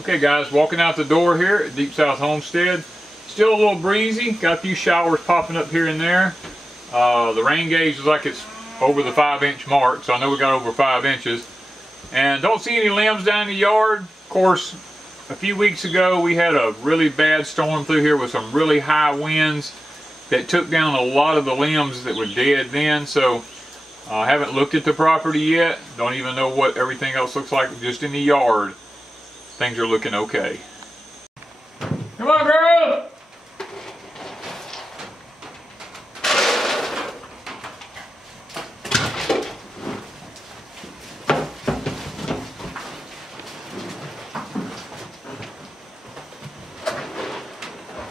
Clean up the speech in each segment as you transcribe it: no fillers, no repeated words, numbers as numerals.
Okay guys, walking out the door here at Deep South Homestead. Still a little breezy, got a few showers popping up here and there. The rain gauge is like it's over the 5-inch mark, so I know we got over 5 inches. And don't see any limbs down in the yard. Of course, a few weeks ago we had a really bad storm through here with some really high winds that took down a lot of the limbs that were dead then. So I haven't looked at the property yet. Don't even know what everything else looks like. Just in the yard, things are looking okay. Come on, girl!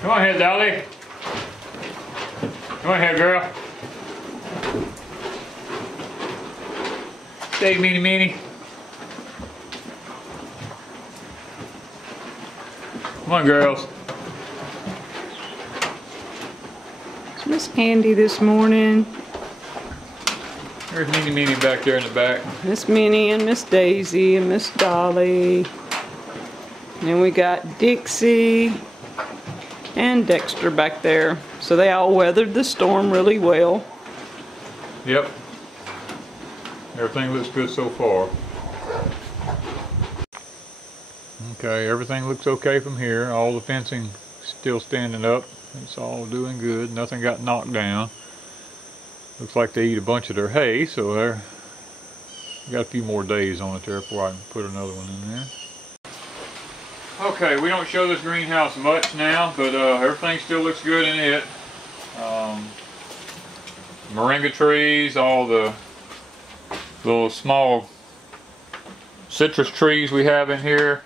Come on ahead, Dolly. Come on ahead, girl. Stay meanie. Come on, girls. It's Miss Andy this morning. There's Meanie back there in the back. Miss Minnie and Miss Daisy and Miss Dolly. And then we got Dixie and Dexter back there. So they all weathered the storm really well. Yep. Everything looks good so far. Okay, everything looks okay from here. All the fencing still standing up. It's all doing good. Nothing got knocked down. Looks like they eat a bunch of their hay, so they're got a few more days on it there before I can put another one in there. Okay, we don't show this greenhouse much now, but everything still looks good in it. Moringa trees, all the little small citrus trees we have in here.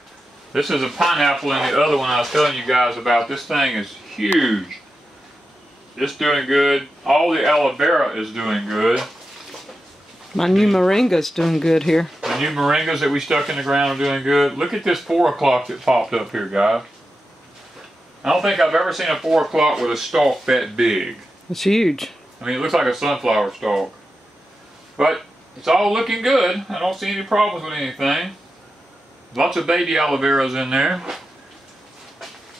This is a pineapple in the other one I was telling you guys about. This thing is huge. It's doing good. All the aloe vera is doing good. My new moringa's doing good here. The new moringas that we stuck in the ground are doing good. Look at this 4 o'clock that popped up here, guys. I don't think I've ever seen a 4 o'clock with a stalk that big. It's huge. I mean, it looks like a sunflower stalk. But it's all looking good. I don't see any problems with anything. Lots of baby aloe veras in there.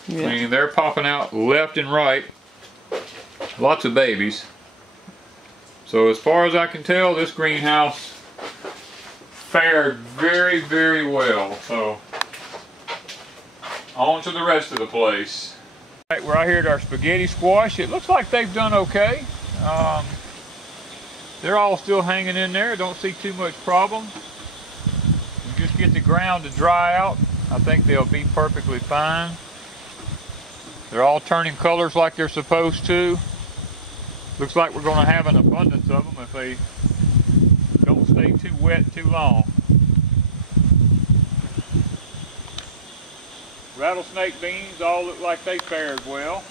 Yeah. I mean, they're popping out left and right. Lots of babies. So as far as I can tell, this greenhouse fared very, very well. So on to the rest of the place. Right, we're out here at our spaghetti squash. It looks like they've done okay. They're all still hanging in there. Don't see too much problem. We just get the ground to dry out. I think they'll be perfectly fine. They're all turning colors like they're supposed to. Looks like we're going to have an abundance of them if they don't stay too wet too long. Rattlesnake beans all look like they fared well.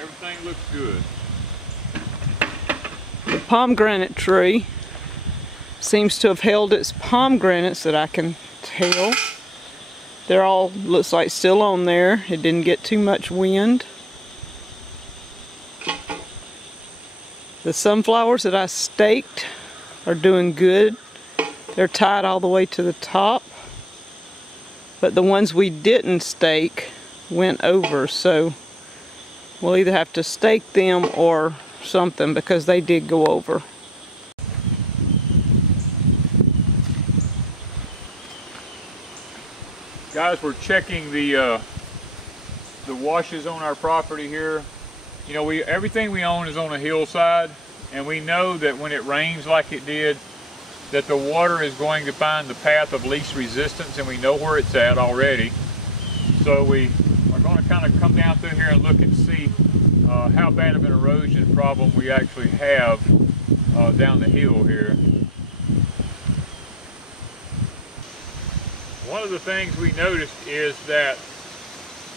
Everything looks good. The pomegranate tree seems to have held its pomegranates that I can tell. They're all, looks like, still on there. It didn't get too much wind. The sunflowers that I staked are doing good. They're tied all the way to the top. But the ones we didn't stake went over, so we'll either have to stake them or something because they did go over. Guys, we're checking the washes on our property here. You know, everything we own is on a hillside, and we know that when it rains like it did, that the water is going to find the path of least resistance, and we know where it's at already. So we are going to kind of come down through here and look and see how bad of an erosion problem we actually have down the hill here. One of the things we noticed is that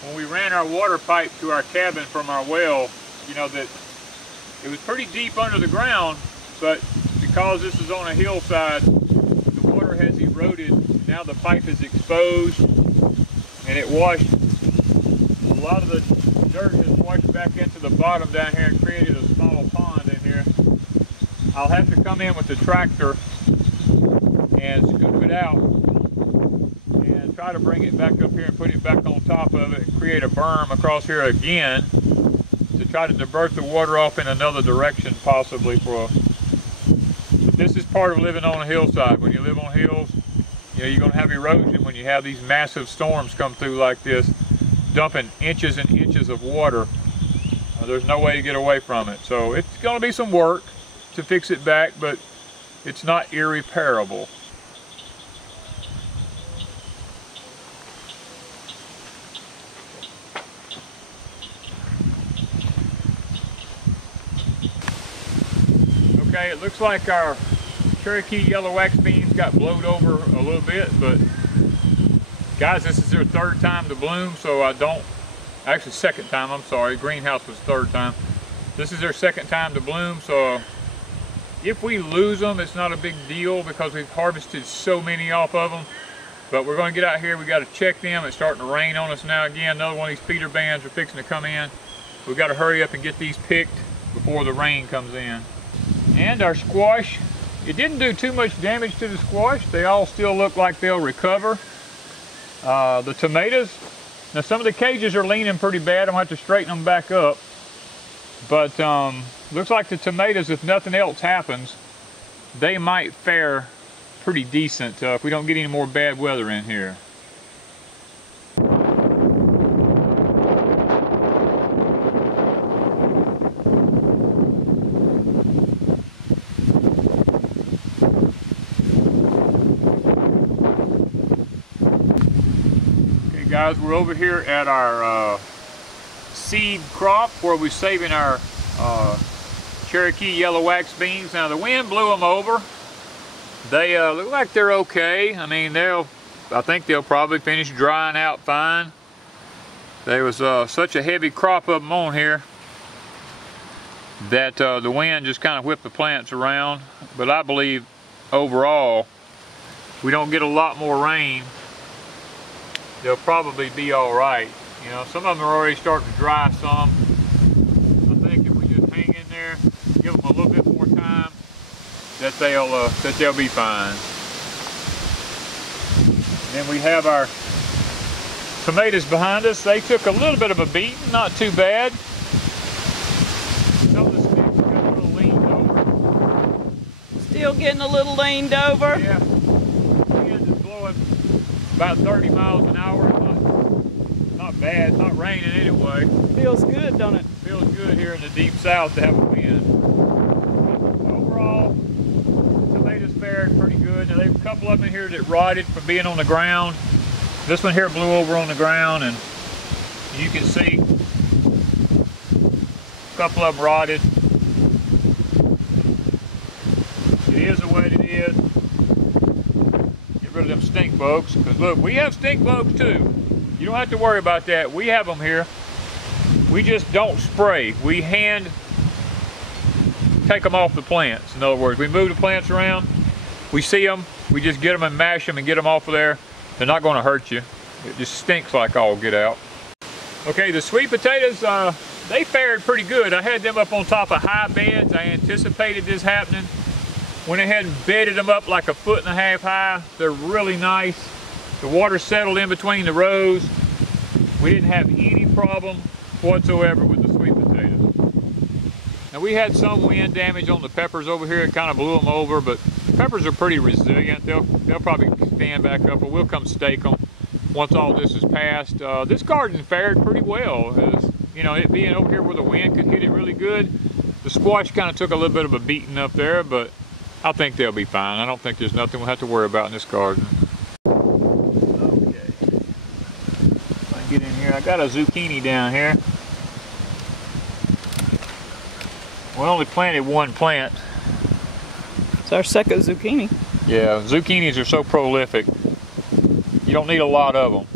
when we ran our water pipe to our cabin from our well, you know, that it was pretty deep under the ground, but because this is on a hillside, the water has eroded. Now the pipe is exposed, and it washed, a lot of the dirt has washed back into the bottom down here and created a small pond in here. I'll have to come in with the tractor and scoop it out and try to bring it back up here and put it back on top of it and create a berm across here again to try to divert the water off in another direction possibly but this is part of living on a hillside. When you live on hills, you know, you're going to have erosion when you have these massive storms come through like this, dumping inches and inches of water. There's no way to get away from it. So it's going to be some work to fix it back, but it's not irreparable. Okay, it looks like our Cherokee yellow wax beans got blowed over a little bit, but guys, this is their third time to bloom, so actually second time, I'm sorry, greenhouse was third time. This is their second time to bloom, so if we lose them, it's not a big deal because we've harvested so many off of them. But we're going to get out here, we got to check them. It's starting to rain on us now again. Another one of these feeder bands are fixing to come in. We've got to hurry up and get these picked before the rain comes in. And our squash, it didn't do too much damage to the squash. They all still look like they'll recover. The tomatoes, now some of the cages are leaning pretty bad. I'm going to have to straighten them back up. But looks like the tomatoes, if nothing else happens, they might fare pretty decent if we don't get any more bad weather in here. Okay guys, we're over here at our seed crop where we're saving our Cherokee yellow wax beans. Now the wind blew them over. They look like they're okay. I mean, I think they'll probably finish drying out fine. There was such a heavy crop of them on here that the wind just kind of whipped the plants around. But I believe overall, we don't get a lot more rain, they'll probably be all right. You know, some of them are already starting to dry some. I think if we just hang in there, give them a little bit more time, that they'll be fine. And then we have our tomatoes behind us. They took a little bit of a beating, not too bad. Some of the sticks got a little leaned over. Still getting a little leaned over? Yeah. The wind is blowing about 30 miles an hour. Not bad, not raining anyway. Feels good, don't it? Feels good here in the deep south to have a wind. Overall, tomatoes fared pretty good. Now there's a couple of them in here that rotted from being on the ground. This one here blew over on the ground, and you can see a couple of them rotted. It is the way it is. Get rid of them stink bugs, because look, we have stink bugs too. You don't have to worry about that. We have them here. We just don't spray. We hand take them off the plants. In other words, we move the plants around. We see them. We just get them and mash them and get them off of there. They're not going to hurt you. It just stinks like all get out. Okay, the sweet potatoes, they fared pretty good. I had them up on top of high beds. I anticipated this happening. Went ahead and bedded them up like 1.5 foot high. They're really nice. The water settled in between the rows. We didn't have any problem whatsoever with the sweet potatoes. Now we had some wind damage on the peppers over here. It kind of blew them over, but peppers are pretty resilient. They'll probably stand back up, or we'll come stake them once all this is passed. This garden fared pretty well. You know, it being over here where the wind could hit it really good. The squash kind of took a little bit of a beating up there, but I think they'll be fine. I don't think there's nothing we'll have to worry about in this garden. Get in here. I got a zucchini down here. We only planted one plant. It's our second zucchini. Yeah, zucchinis are so prolific. You don't need a lot of them.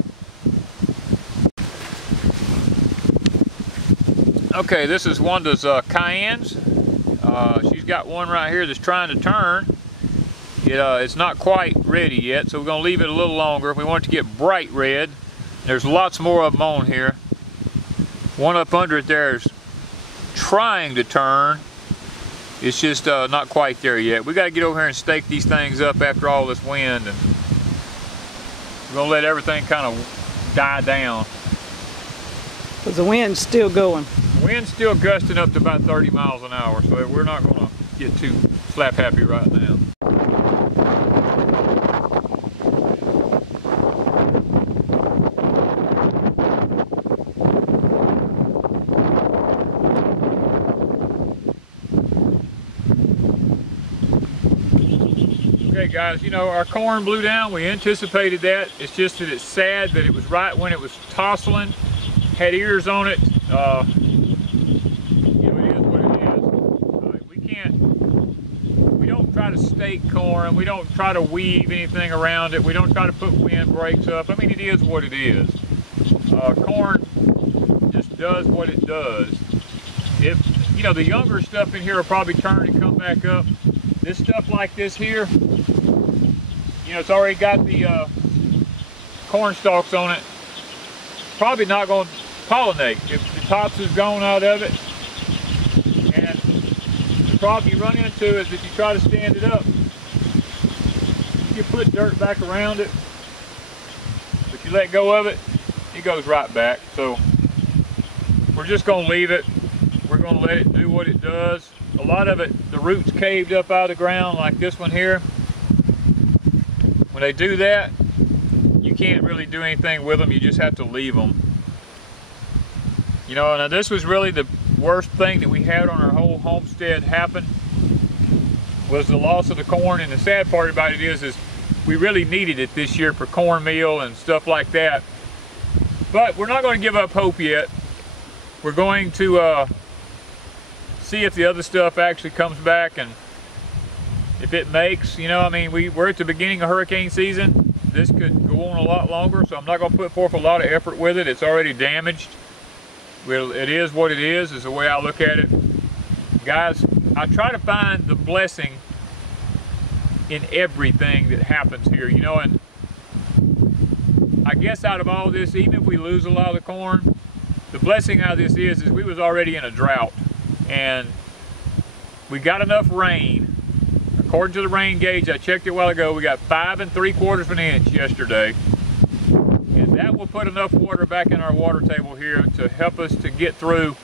Okay, this is Wanda's cayennes. She's got one right here that's trying to turn. It's not quite ready yet, so we're going to leave it a little longer. We want it to get bright red. There's lots more of them on here. One up under it there is trying to turn. It's just not quite there yet. We got to get over here and stake these things up after all this wind, and we're gonna let everything kind of die down. Because the wind's still going. The wind's still gusting up to about 30 miles an hour, so we're not gonna get too slap happy right now. Okay guys, you know, our corn blew down. We anticipated that. It's just that it's sad that it was right when it was tossling, had ears on it. You know, it is what it is. We don't try to stake corn. We don't try to weave anything around it. We don't try to put windbreaks up. I mean, it is what it is. Corn just does what it does. If, you know, the younger stuff in here will probably turn and come back up. This stuff like this here, you know, it's already got the corn stalks on it. Probably not going to pollinate if the tops is gone out of it. And the problem you run into is if you try to stand it up, you put dirt back around it, but you let go of it, it goes right back. So we're just going to leave it. We're going to let it do what it does. A lot of it, the roots caved up out of the ground like this one here. When they do that, you can't really do anything with them. You just have to leave them. You know, now this was really the worst thing that we had on our whole homestead happen, was the loss of the corn. And the sad part about it is we really needed it this year for cornmeal and stuff like that. But we're not going to give up hope yet. We're going to see if the other stuff actually comes back, and if it makes, you know, I mean, we're at the beginning of hurricane season. This could go on a lot longer, so I'm not going to put forth a lot of effort with it. It's already damaged. Well, it is what it is the way I look at it. Guys, I try to find the blessing in everything that happens here, you know, and I guess out of all this, even if we lose a lot of the corn, the blessing out of this is we was already in a drought. And we got enough rain. According to the rain gauge, I checked it a while ago, we got 5 3/4 of an inch yesterday. And that will put enough water back in our water table here to help us to get through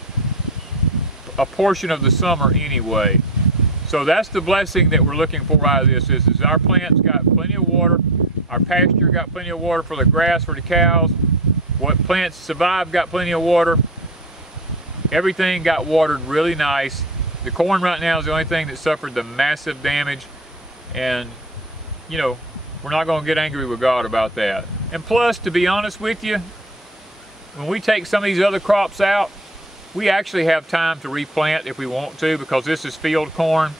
a portion of the summer anyway. So that's the blessing that we're looking for out of this. Is our plants got plenty of water. Our pasture got plenty of water for the grass, for the cows. What plants survived got plenty of water. Everything got watered really nice. The corn right now is the only thing that suffered the massive damage. And, you know, we're not going to get angry with God about that. And plus, to be honest with you, when we take some of these other crops out, we actually have time to replant if we want to, because this is field corn.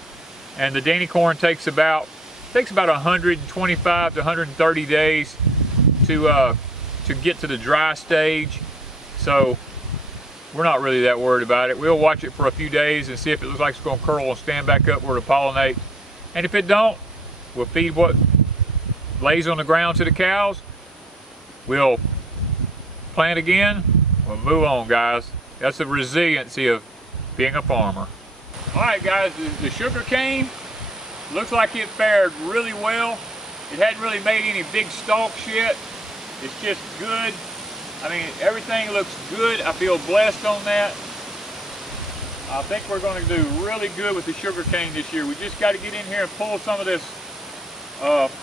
And the Danny corn takes about 125 to 130 days to get to the dry stage. So we're not really that worried about it. We'll watch it for a few days and see if it looks like it's going to curl and stand back up where to pollinate. And if it don't, we'll feed what lays on the ground to the cows. We'll plant again. We'll move on, guys. That's the resiliency of being a farmer. All right, guys, the sugar cane looks like it fared really well. It hadn't really made any big stalks yet. It's just good. I mean, everything looks good. I feel blessed on that. I think we're going to do really good with the sugar cane this year. We just got to get in here and pull some of this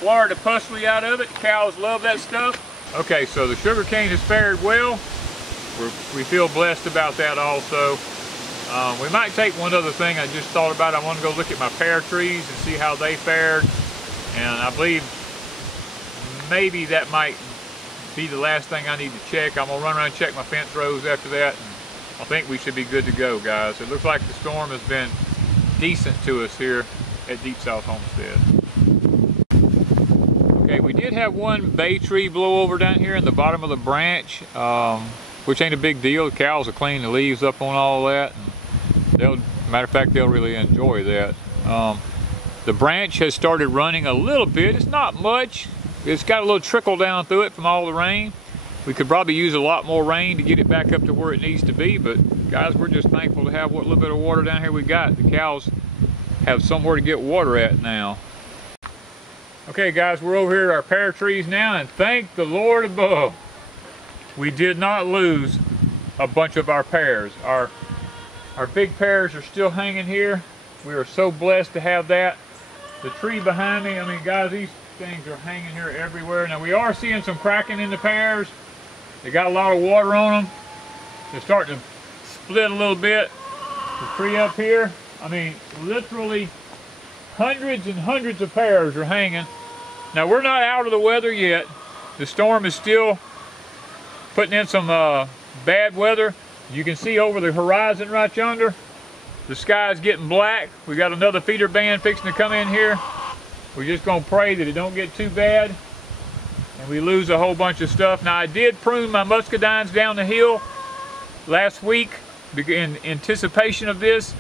Florida pusley out of it. The cows love that stuff. Okay, so the sugar cane has fared well. We feel blessed about that also. We might take one other thing I just thought about. I want to go look at my pear trees and see how they fared. And I believe maybe that might be the last thing I need to check. I'm gonna run around and check my fence rows after that, and I think we should be good to go, guys. It looks like the storm has been decent to us here at Deepsouth Homestead. Okay, we did have one bay tree blow over down here in the bottom of the branch, which ain't a big deal. The cows will clean the leaves up on all that, and matter of fact, they'll really enjoy that. The branch has started running a little bit. It's not much. It's got a little trickle down through it from all the rain. We could probably use a lot more rain to get it back up to where it needs to be, but guys, we're just thankful to have what little bit of water down here we got. The cows have somewhere to get water at now. Okay guys, we're over here at our pear trees now, and thank the Lord above, we did not lose a bunch of our pears. Our big pears are still hanging here. We are so blessed to have that. The tree behind me, I mean guys, these things are hanging here everywhere. Now we are seeing some cracking in the pears. They got a lot of water on them. They're starting to split a little bit. The tree up here, I mean literally hundreds and hundreds of pears are hanging. Now we're not out of the weather yet. The storm is still putting in some bad weather. You can see over the horizon right yonder, the sky is getting black. We got another feeder band fixing to come in here. We're just gonna pray that it don't get too bad and we lose a whole bunch of stuff. Now I did prune my muscadines down the hill last week in anticipation of this,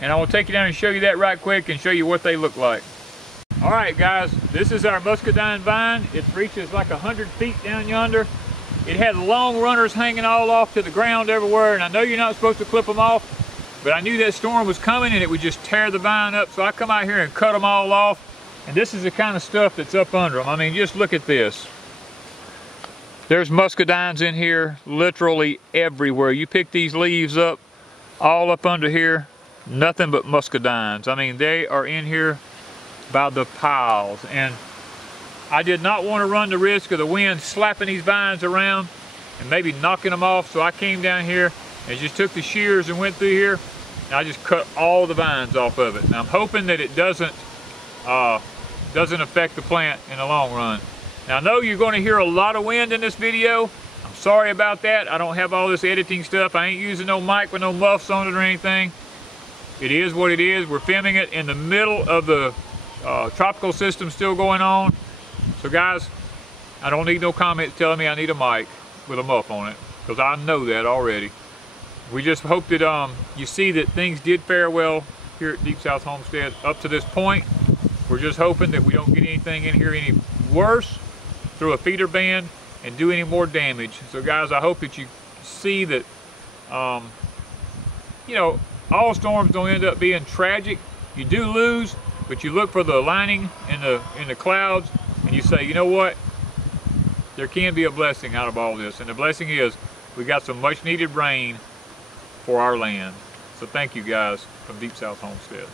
and I will take you down and show you that right quick and show you what they look like. All right guys, this is our muscadine vine. It reaches like 100 feet down yonder. It had long runners hanging all off to the ground everywhere, and I know you're not supposed to clip them off, but I knew that storm was coming and it would just tear the vine up, so I come out here and cut them all off. And this is the kind of stuff that's up under them. I mean, just look at this. There's muscadines in here literally everywhere. You pick these leaves up, all up under here, nothing but muscadines. I mean, they are in here by the piles. And I did not want to run the risk of the wind slapping these vines around and maybe knocking them off, so I came down here and just took the shears and went through here, and I just cut all the vines off of it. Now I'm hoping that it doesn't affect the plant in the long run. Now I know you're going to hear a lot of wind in this video. I'm sorry about that. I don't have all this editing stuff. I ain't using no mic with no muffs on it or anything. It is what it is. We're filming it in the middle of the tropical system still going on. So guys, I don't need no comments telling me I need a mic with a muff on it, because I know that already. We just hope that you see that things did fare well here at Deep South Homestead up to this point. We're just hoping that we don't get anything in here any worse through a feeder band and do any more damage. So guys, I hope that you see that you know, all storms don't end up being tragic. You do lose, but you look for the lining in the clouds and you say, you know what, there can be a blessing out of all this, and the blessing is we got some much needed rain for our land. So thank you guys from Deep South Homestead.